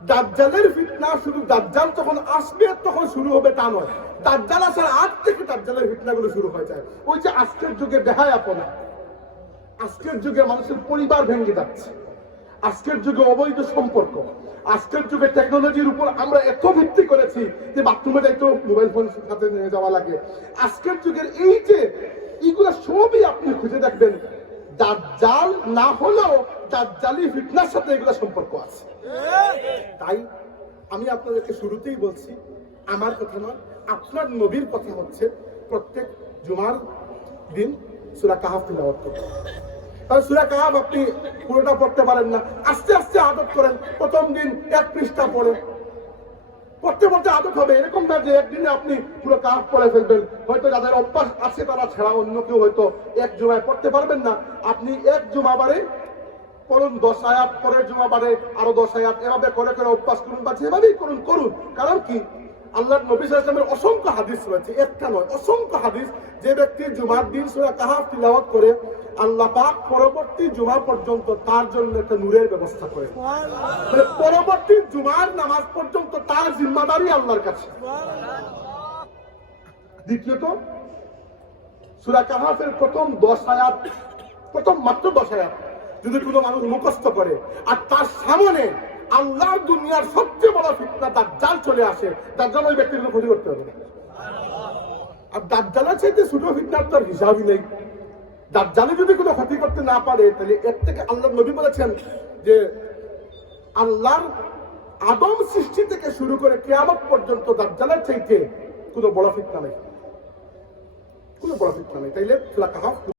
দাজ্জালের ফিতনা শুধু দাজ্জাল যখন আসবে তখন শুরু হবে তা নয়, দাজ্জাল আসার আগ থেকে দাজ্জালের ফিতনাগুলো শুরু হয়ে যায়। ওই যে আজকের যুগে বেহায়াপনা, আজকের যুগে মানুষের পরিবার ভেঙে যাচ্ছে, আজকের যুগে অবৈধ সম্পর্ক, আজকের যুগে টেকনোলজির উপর আমরা এত ভিত্তি করেছি যে বাথরুমে যাইতো মোবাইল ফোন সাথে নিয়ে যাওয়া লাগে। আজকের যুগের এই যে এইগুলা সবই আপনি খুঁজে দেখবেন দাজ্জাল না হলেও দাজ্জালি ফিতনার সাথে এগুলা সম্পর্ক আছে। তাই আমি আপনাদেরকে শুরুতেই বলছি, আমার কথা নয়, আপনার নবীর কথা হচ্ছে প্রত্যেক জুমার দিন সূরা কাহাফ তিলাওয়াত করতে। তাহলে সূরা কাহাফ আপনি পুরোটা পড়তে পারেন না, আস্তে আস্তে আদত করেন। প্রথম দিন 1 পৃষ্ঠা পড়েন, পড়তে পড়তে আদত হবে। এরকম না যে একদিনে আপনি পুরো কাহাফ পড়ে ফেলবেন। হয়তো যাদের অভ্যাস আছে তারা ছাড়া অন্য কেউ হয়তো এক জুমায় পড়তে পারবেন না। আপনি এক জুমা বারে করুন 10 আয়াত, পরের জুমা বারে আরো 10 আয়াত, এভাবে করে করে অভ্যাস করুন বা যেভাবেই করুন করুন। কারণ কি, আল্লাহর নবী সাল্লাল্লাহু আলাইহি ওয়াসাল্লামের অসংখ্য হাদিস রয়েছে, একটা নয় অসংখ্য হাদিস, যে ব্যক্তি জুমার দিন সূরা কাহাফ তিলাওয়াত করে আল্লাহ পাক পরবর্তী জুমা পর্যন্ত তার জন্য একটা নূরের ব্যবস্থা করে। মানে পরবর্তী জুমার নামাজ পর্যন্ত তার জিম্মাদারি আল্লাহর কাছে। দ্বিতীয়ত, সূরা কাহাফের প্রথম 10 আয়াত, প্রথম মাত্র 10 আয়াত যদি কোনো মানুষ মুখস্থ করে আর তার সামনে আল্লাহর দুনিয়ার সবচেয়ে বড় ফিতনা দাজ্জাল চলে আসে, দাজ্জাল ওই ব্যক্তির কোনো ক্ষতি করতে হবে না। আর দাজ্জালের চাইতে ছোট ফিতনার তার হিসাবই নেই। দাজ্জালে যদি কোনো ক্ষতি করতে না পারে, তাহলে এর থেকে আল্লাহর নবী বলেছেন যে আল্লাহর আদম সৃষ্টি থেকে শুরু করে কিয়ামত পর্যন্ত দাজ্জালের চাইতে কোনো বড় ফিতনা নেই, কোনো বড় ফিতনা নেই। তাইলে সূরা কাহাফ